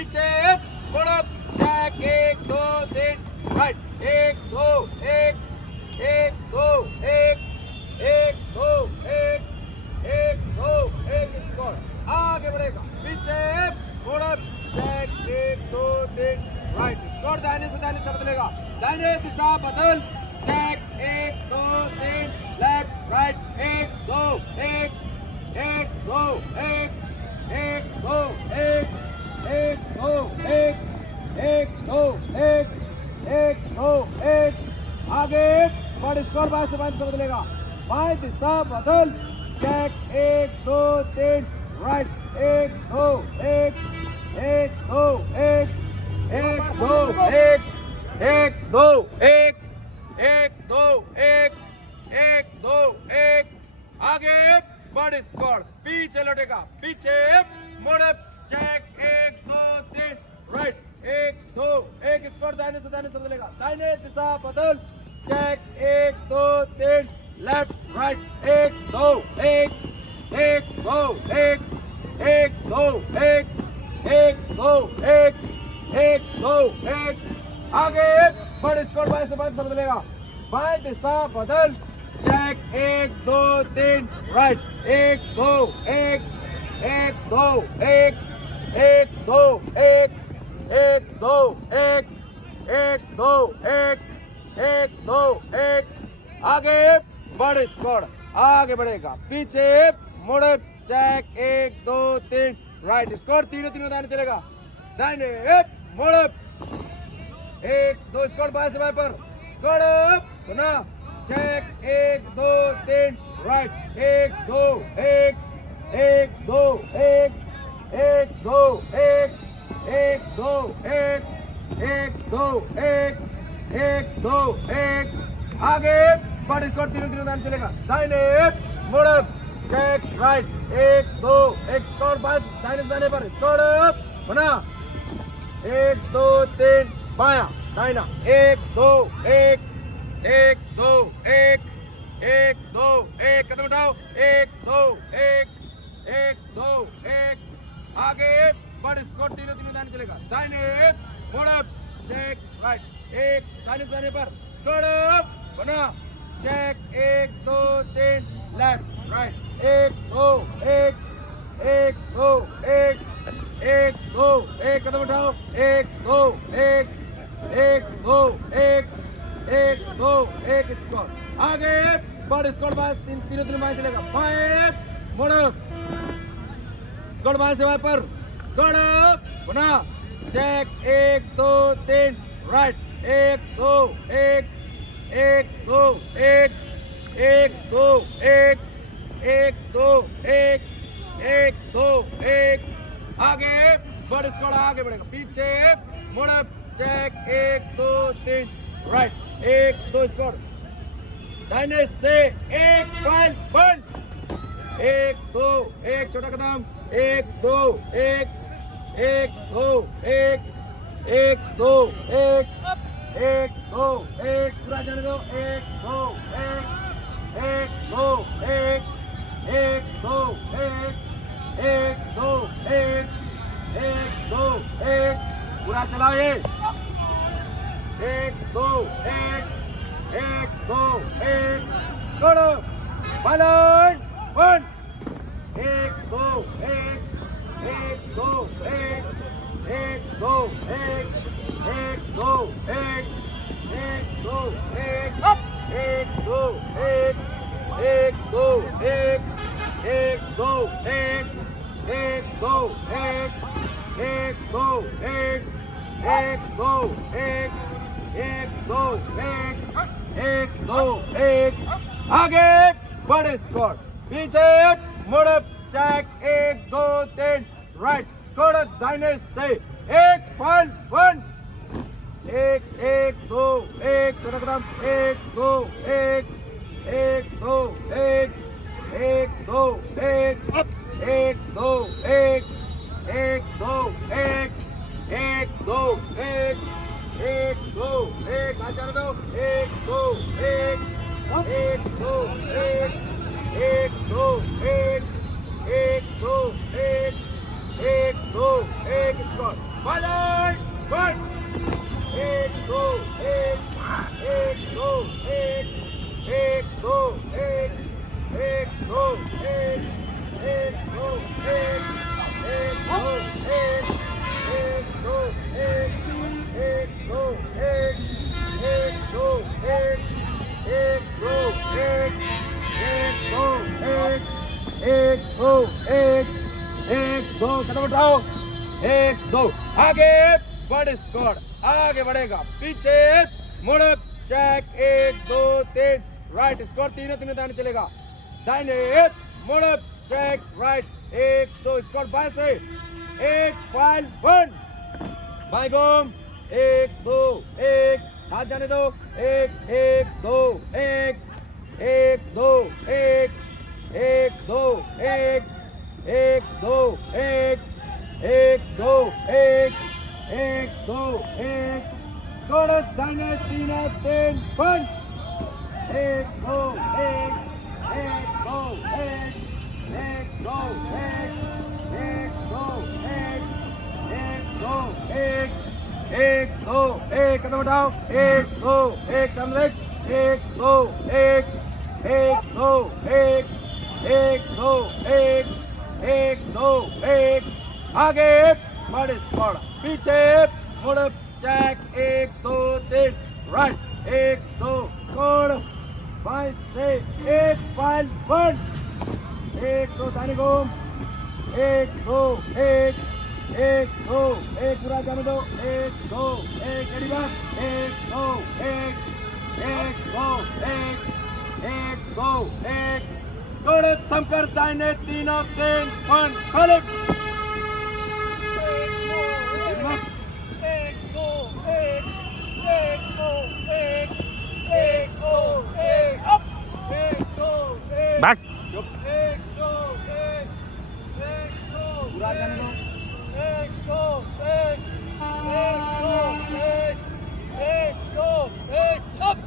पीछे मुड़ check 1 2 3 right 1 2 1 1 2 1 1 2 1 1 2 1 score आगे बढ़ेगा पीछे मुड़ चेक 1 2 3 राइट स्कोर दाहिने से दाहिने तरफ बदलेगा दाहिने दिशा बदल चेक 1 2 3 लेफ्ट राइट 1 2 1 1 2 1 1 2 1 1 2 1 1 2 1 1 2 1 आगे बढ़ स्कोर बाएं से बदलेगा बाएं दिशा बदल चेक 1 2 3 राइट 1 2 1 1 2 1 1 2 1 1 2 1 1 2 1 1 2 1 आगे बढ़ स्कोर पीछे लौटेगा पीछे मुड़ चेक 1 2 3 राइट 1 2 1 स्कोर दाहिने से बदलेगा दाहिने दिशा बदल चेक 1 2 3 लेफ्ट राइट 1 2 1 1 2 1 1 2 1 1 2 1 1 2 1 आगे बढ़ स्कोर बाएं से बदलेगा बाएं दिशा बदल चेक 1 2 3 राइट 1 2 1 1 2 1 1 2 1 1 2 1 1 2 1 1 2 1 आगे बढ़ स्कोर आगे बढ़ेगा पीछे मुड़ चेक 1 2 3 राइट स्कोर तीनों दाहिने चलेगा दाहिने मुड़ 1 2 स्कोर बाएं से बाएं पर स्कोर सुना चेक 1 2 3 राइट 1 2 1 1 2 1 1 2 1 1 2 1 1 2 1 1 2 1 आगे बढ़ स्कोर तीनों दाहिने चलेगा दाहिने मुड़ चेक राइट 1 2 1 स्कोर बाएं दाहिने पर स्कोर बना 1 2 3 बायां दाहिना 1 2 1 1 2 1 1 2 1 कदम उठाओ 1 2 1 1 2 1 आगे बढ़ स्कोर तीनों दाहिने चलेगा दाहिने मुड़ चेक राइट 1 दाहिने पर स्कोर बना चेक 1 2 3 लेफ्ट राइट 1 2 1 1 2 1 1 2 1 कदम उठाओ 1 2 1 1 2 1 1 2 1 स्कोर आगे बढ़ स्कोर तीनों बाएं चलेगा बाएं मुड़ स्कोर बाएं से बाएं पर स्कोर पुनः चेक 1 2 3 राइट 1 2 1 1 2 1 1 2 1 1 2 1 1 2 1 आगे बढ़ स्कोर आगे बढ़ेगा पीछे मुड़ चेक 1 2 3 राइट 1 2 स्कोर दाहिने से 1 बंद 1 2 1 छोटा कदम 1 2 1 1 2 1 1 2 1 1 2 1 पूरा जाने दो 1 2 1 1 2 1 1 2 1 1 2 1 1 2 1 पूरा चलाओ ये 1 2 1 1 2 1 छोड़ो balon 1 1 2 1 1 2 1 1 2 1 1 2 1 1 2 1 1 2 1 1 2 1 1 2 1 1 2 1 1 2 1 1 2 1 1 2 1 1 2 1 आगे बड़े स्कोर पीछे मुड़ चेक 1 2 3 राइट स्कोर दाहिने से 1 1 1 1 2 1 छोटा कदम 1 2 1 1 2 1 1 2 1 1 2 1 1 2 1 1 2 1 1 2 1 आचार दो 1 2 1 1 2 1 1 2 1 1 2 1 1 2 1 स्कोर फाइनल वन एक दो एक एक दो एक एक दो एक एक दो एक एक दो एक एक दो एक एक दो एक एक दो एक एक दो एक एक दो एक एक दो एक एक दो एक एक दो कदम उठाओ एक दो आगे बढ़ स्क्वाड आगे बढ़ेगा पीछे मुड़ चेक एक दो तीन राइट स्क्वाड तीनों तीनों दाने चलेगा दाहिने मुड़ चेक राइट एक दो स्क्वाड बाएं से एक फाइल वन बाएं घूम एक दो एक हाथ जाने दो एक एक दो एक दो एक दो एक दो एक दो एक दो एक थोड़ा दाहिने तीन तीन पंच एक दो एक दो एक दो एक दो एक दो एक दो एक कदम उठाओ एक दो एक सामने एक दो एक दो एक दो एक दो एक आगे बढ़ स्क्वाड पीछे मुड़ चेक एक दो तीन राइट एक दो स्क्वाड बाएं से एक फाइल वन एक दो दाहिने घूम एक दो एक पूरा जाने दो एक दो एक रेडी बात एक दो एक दो एक थोड़े थमकर दाहिने तीनों तीन वन खोले एक दो एक अप एक दो एक बैक एक दो एक दो पूरा जाने दो एक दो एक दो एक दो एक अप